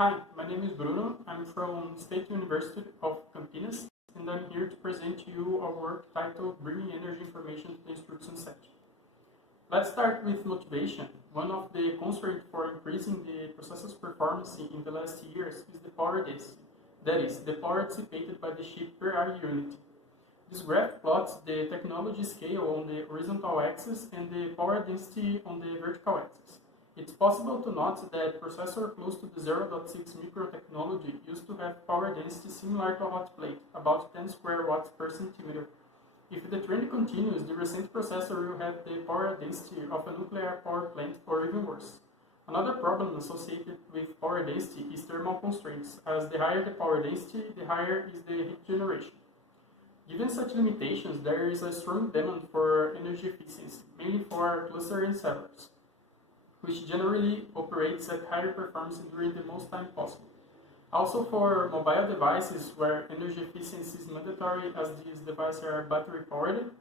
Hi, my name is Bruno. I'm from State University of Campinas, and I'm here to present to you our work titled Bringing Energy Information to the Instruction Set. Let's start with motivation. One of the constraints for increasing the processor's performance in the last years is the power density, that is, the power dissipated by the chip per area unit. This graph plots the technology scale on the horizontal axis and the power density on the vertical axis. It's possible to note that processors close to the 0.6 micro technology used to have power density similar to a hot plate, about 10 square watts per centimeter. If the trend continues, the recent processor will have the power density of a nuclear power plant or even worse. Another problem associated with power density is thermal constraints, as the higher the power density, the higher is the heat generation. Given such limitations, there is a strong demand for energy efficiency, mainly for cluster and cellars, which generally operates at higher performance during the most time possible. Also for mobile devices where energy efficiency is mandatory as these devices are battery powered,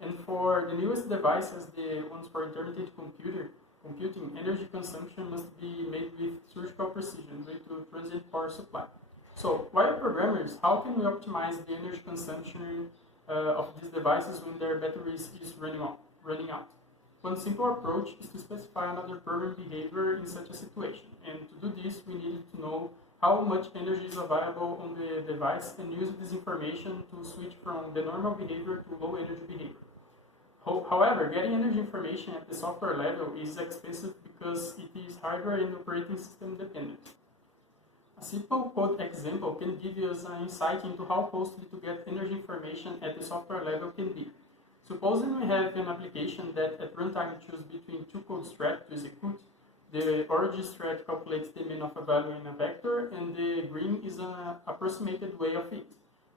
and for the newest devices, the ones for intermittent computing, energy consumption must be made with surgical precision due to transient power supply. So, while programmers, how can we optimize the energy consumption of these devices when their batteries is running out? One simple approach is to specify another program behavior in such a situation, and to do this we needed to know how much energy is available on the device and use this information to switch from the normal behavior to low energy behavior. However, getting energy information at the software level is expensive because it is hardware and operating system dependent. A simple code example can give us an insight into how costly to get energy information at the software level can be. Supposing we have an application that at runtime chooses between two code strats to execute, the origin strat calculates the mean of a value in a vector, and the green is an approximated way of it,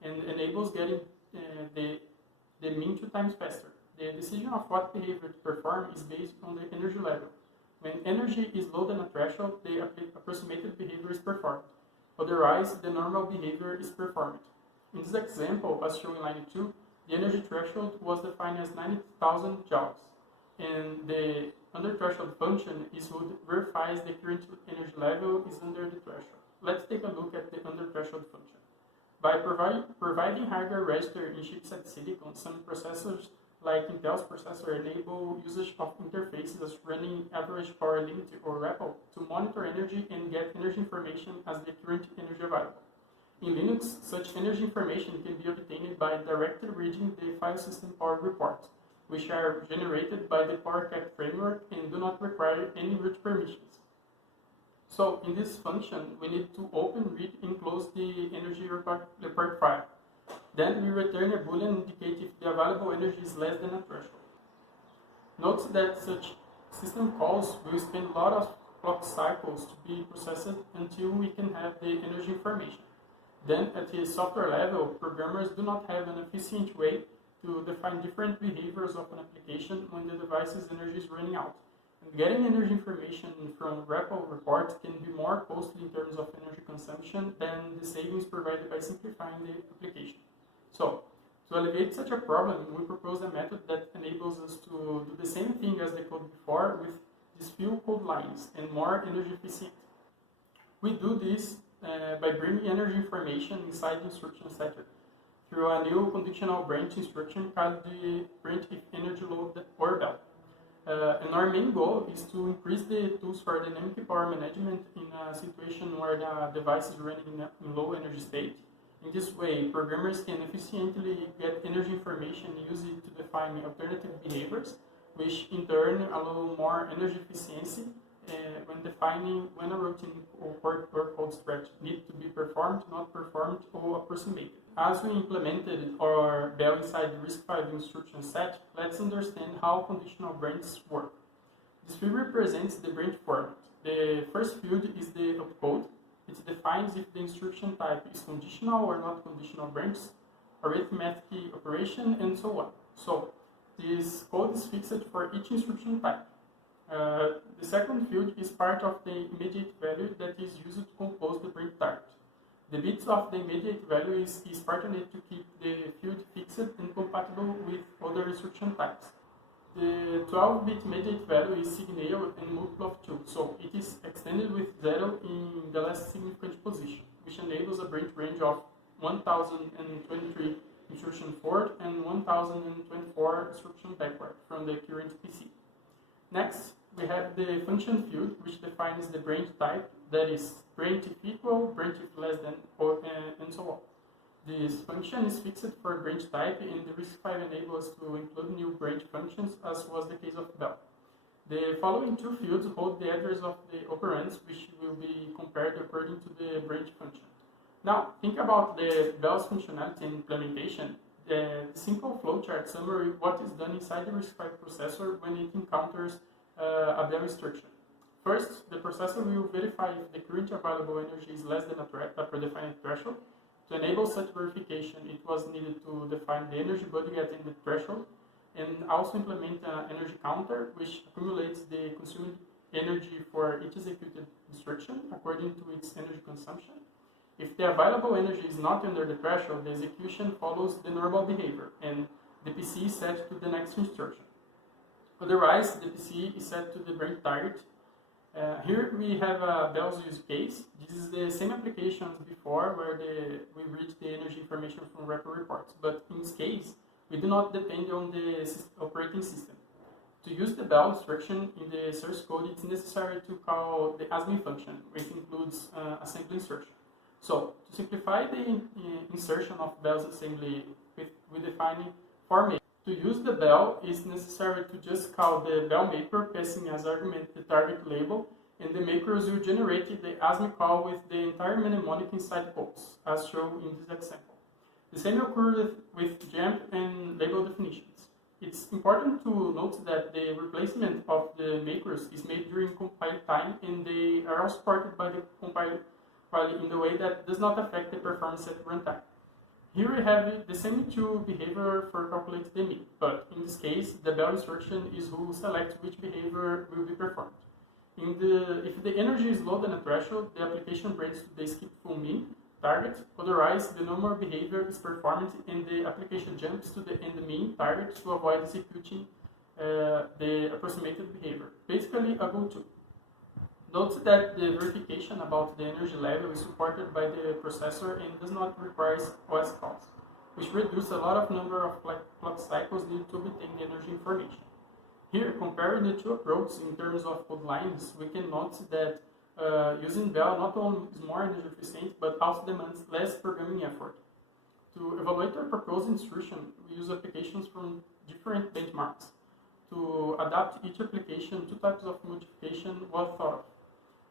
and enables getting the mean 2 times faster. The decision of what behavior to perform is based on the energy level. When energy is lower than a threshold, the approximated behavior is performed. Otherwise, the normal behavior is performed. In this example, as shown in line 2, the energy threshold was defined as 90,000 joules, and the under-threshold function is what verifies the current energy level is under the threshold. Let's take a look at the under-threshold function. By providing hardware register in chipset silicon, some processors like Intel's processor enable usage of interfaces as running average power limit or REPL to monitor energy and get energy information as the current energy available. In Linux, such energy information can be obtained by directly reading the file system power reports, which are generated by the PowerCap framework and do not require any root permissions. So, in this function, we need to open, read, and close the energy report file. Then we return a boolean indicate if the available energy is less than a threshold. Note that such system calls will spend a lot of clock cycles to be processed until we can have the energy information. Then, at the software level, programmers do not have an efficient way to define different behaviors of an application when the device's energy is running out. And getting energy information from REPL reports can be more costly in terms of energy consumption than the savings provided by simplifying the application. So, to alleviate such a problem, we propose a method that enables us to do the same thing as the code before with these few code lines and more energy efficient. We do this by bringing energy information inside the instruction setter through a new conditional branch instruction called the print if energy low or bell. And our main goal is to increase the tools for dynamic power management in a situation where the device is running in low energy state. In this way, programmers can efficiently get energy information and use it to define alternative behaviors, which in turn allow more energy efficiency when defining when a routine or code stretch needs to be performed, not performed, or approximated. As we implemented our bell inside the RISC-V instruction set, let's understand how conditional branches work. This field represents the branch format. The first field is the opcode. It defines if the instruction type is conditional or not conditional branches, arithmetic operation, and so on. So, this code is fixed for each instruction type. The second field is part of the immediate value that is used to compose the print target. The bits of the immediate value is partnered to keep the field fixed and compatible with other instruction types. The 12-bit immediate value is signal and multiple of 2, so it is extended with 0 in the last significant position, which enables a branch range of 1023 instruction forward and 1024 instruction backward from the current PC. Next, we have the function field, which defines the branch type, that is, branch if equal, branch if less than, and so on. This function is fixed for branch type, and the RISC-V enables us to include new branch functions, as was the case of Bell. The following two fields hold the address of the operands, which will be compared according to the branch function. Now, think about the Bell's functionality and implementation. The simple flowchart summary what is done inside the RISC-V processor when it encounters a Bell instruction. First, the processor will verify if the current available energy is less than a predefined threshold. To enable such verification, it was needed to define the energy budget in the threshold, and also implement an energy counter, which accumulates the consumed energy for each executed instruction according to its energy consumption. If the available energy is not under the threshold, the execution follows the normal behavior, and the PC is set to the next instruction. Otherwise, the PC is set to the branch target. Here we have a Bell's use case. This is the same application as before, where we read the energy information from record reports, but in this case, we do not depend on the operating system. To use the Bell instruction in the source code, it's necessary to call the ASME function, which includes assembly instruction. So, to simplify the insertion of Bell's assembly, we define for make. To use the Bell, it's necessary to just call the Bell maker, passing as argument the target label, and the makers will generate the ASME call with the entire mnemonic inside quotes, as shown in this example. The same occurs with jump and label definitions. It's important to note that the replacement of the makers is made during compile time, and they are all supported by the compiler in a way that does not affect the performance at runtime. Here we have the same two behavior for calculate the mean, but in this case, the Bell instruction is who selects which behavior will be performed. If the energy is lower than a threshold, the application breaks to the skip full mean target. Otherwise, the normal behavior is performed and the application jumps to the end mean target to avoid executing the approximated behavior. Basically, a go-to. Note that the verification about the energy level is supported by the processor and does not require OS calls, which reduce a lot of number of clock cycles needed to obtain the energy information. Here, comparing the two approaches in terms of code lines, we can note that using Bell not only is more energy efficient, but also demands less programming effort. To evaluate our proposed instruction, we use applications from different benchmarks. To adapt each application, two types of modification was thought of.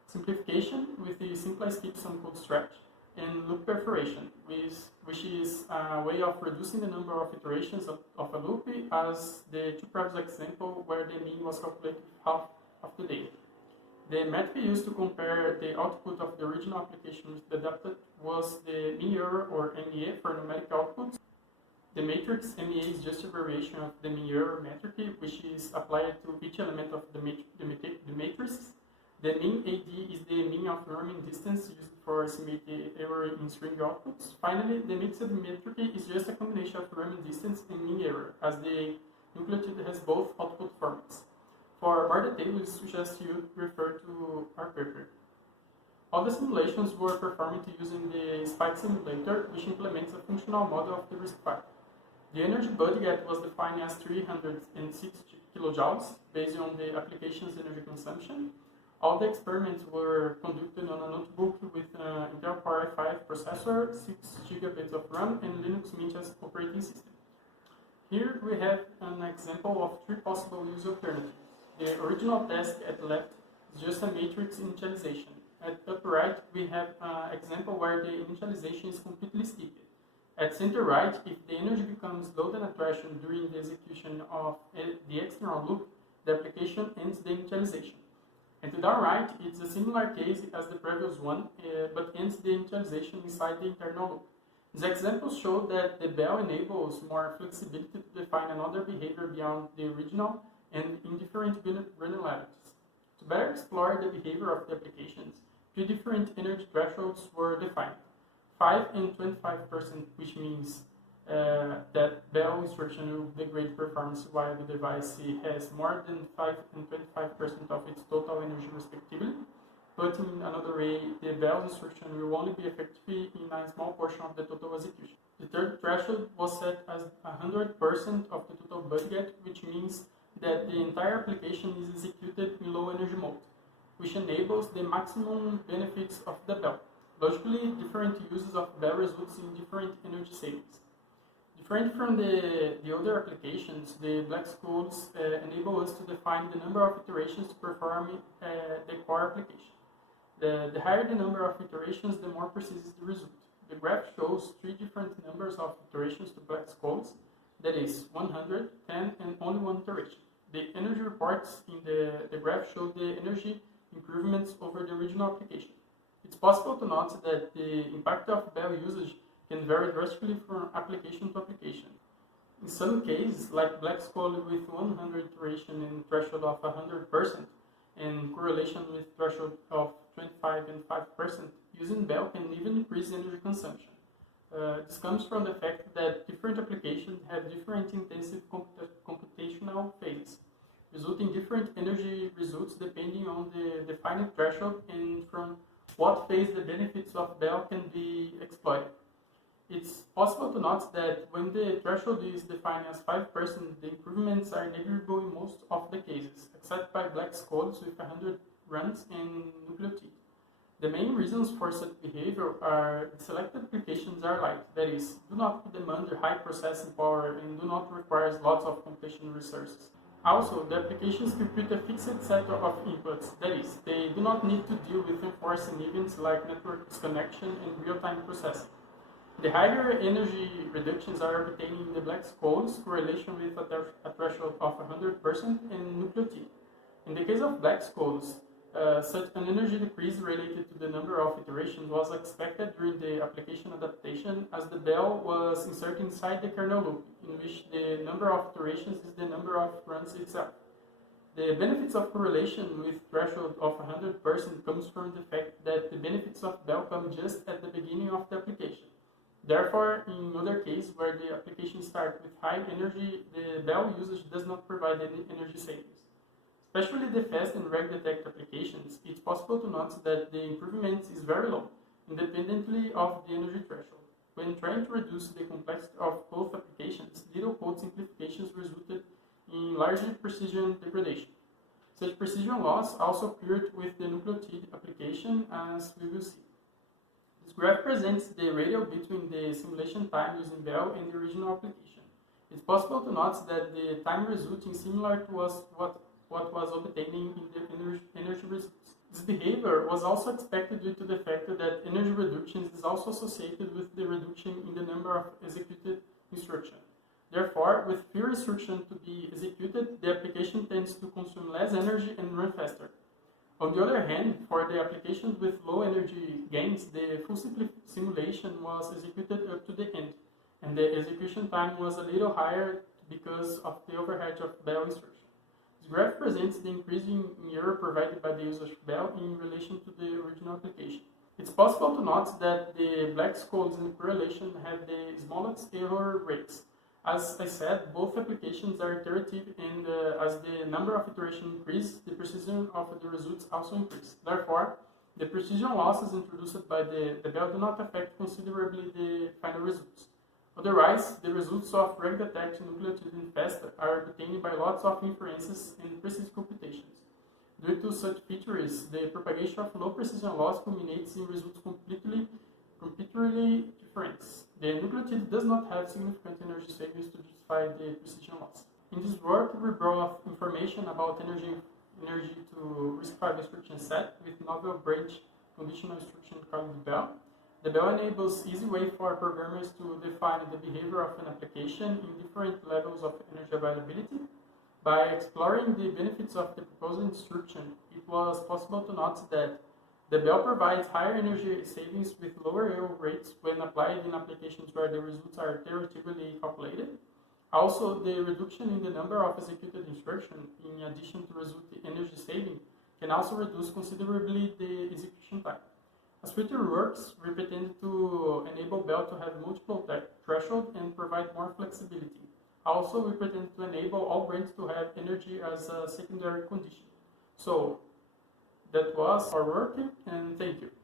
Simplification with the simple skip some code stretch, and loop perforation, which is a way of reducing the number of iterations of a loop, as the two previous example where the mean was calculated half of the data. The method used to compare the output of the original application with the adapted was the mean error, or MEA, for numeric outputs. The matrix MEA is just a variation of the mean error metric, which is applied to each element of the matrix. The mean AD is the mean of roaming distance used for estimating the error in string outputs. Finally, the mixed metric is just a combination of roaming distance and mean error, as the nucleotide has both output formats. For more details, we suggest you refer to our paper. All the simulations were performed using the Spike simulator, which implements a functional model of the RISC-V. The energy budget was defined as 360 kilojoules based on the application's energy consumption. All the experiments were conducted on a notebook with an Intel Core i5 processor, 6 GB of RAM, and Linux Mint as operating system. Here we have an example of three possible use alternatives. The original task at the left is just a matrix initialization. At the upper right, we have an example where the initialization is completely skipped. At center right, if the energy becomes lower than a threshold during the execution of the external loop, the application ends the initialization. And to the right, it's a similar case as the previous one, but ends the initialization inside the internal loop. These examples show that the Bell enables more flexibility to define another behavior beyond the original and in different granularities. To better explore the behavior of the applications, two different energy thresholds were defined, 5 and 25%, which means that Bell instruction will degrade performance while the device has more than 5 and 25% of its total energy respectively, Put in another way, the bell instruction will only be effective in a small portion of the total execution. The third threshold was set as 100% of the total budget, which means that the entire application is executed in low energy mode, which enables the maximum benefits of the bell. Logically, different uses of bell results in different energy savings. Different from the other applications, the black codes enable us to define the number of iterations to perform the core application. The higher the number of iterations, the more precise is the result. The graph shows three different numbers of iterations to black codes, that is 100, 10, and only one iteration. The energy reports in the graph show the energy improvements over the original application. It's possible to note that the impact of bell usage can vary drastically from application to application. In some cases, like black code with 100 iteration and threshold of 100%, and correlation with threshold of 25 and 5%, using bell can even increase energy consumption. This comes from the fact that different applications have different intensive computational phases, resulting in different energy results depending on the defined threshold and from what phase the benefits of bell can be exploited. It's possible to note that when the threshold is defined as 5%, the improvements are negligible in most of the cases, except by black codes with 100 runs and nucleotide. The main reasons for such behavior are the selected applications are light, that is, do not demand high processing power and do not require lots of computational resources. Also, the applications compute a fixed set of inputs, that is, they do not need to deal with enforcing events like network disconnection and real-time processing. The higher energy reductions are obtained in the black codes correlation with a threshold of 100% and nucleotide. In the case of black codes, such an energy decrease related to the number of iterations was expected during the application adaptation as the bell was inserted inside the kernel loop, in which the number of iterations is the number of runs itself. The benefits of correlation with threshold of 100% comes from the fact that the benefits of bell come just at the beginning of the application. Therefore, in other cases where the application starts with high energy, the bell usage does not provide any energy savings. Especially the fast and reg detect applications, it's possible to note that the improvement is very low, independently of the energy threshold. When trying to reduce the complexity of both applications, little code simplifications resulted in larger precision degradation. Such precision loss also occurred with the nucleotide application, as we will see. This graph presents the ratio between the simulation time using bell and the original application. It's possible to note that the time resulting similar to what was obtaining in the energy results. This behavior was also expected due to the fact that energy reduction is also associated with the reduction in the number of executed instructions. Therefore, with fewer instructions to be executed, the application tends to consume less energy and run faster. On the other hand, for the applications with low energy gains, the full simulation was executed up to the end, and the execution time was a little higher because of the overhead of bell instruction. This graph presents the increasing error provided by the use of bell in relation to the original application. It's possible to note that the black codes in correlation have the smallest error rates. As I said, both applications are iterative, and as the number of iterations increase, the precision of the results also increase. Therefore, the precision losses introduced by the bell do not affect considerably the final results. Otherwise, the results of reg detect, nucleotide, and fast are obtained by lots of inferences and precise computations. Due to such features, the propagation of low precision loss culminates in results completely different. The nucleotide does not have significant energy savings to justify the precision loss. In this work, we brought information about energy to RISC-V instruction set with novel branch conditional instruction called the bell. The bell enables easy way for programmers to define the behavior of an application in different levels of energy availability. By exploring the benefits of the proposed instruction, it was possible to note that the bell provides higher energy savings with lower error rates when applied in applications where the results are iteratively calculated. Also, the reduction in the number of executed instructions, in addition to result energy saving, can also reduce considerably the execution time. As future works, we pretend to enable bell to have multiple thresholds and provide more flexibility. Also, we pretend to enable all branches to have energy as a secondary condition. So, That was our work, and thank you.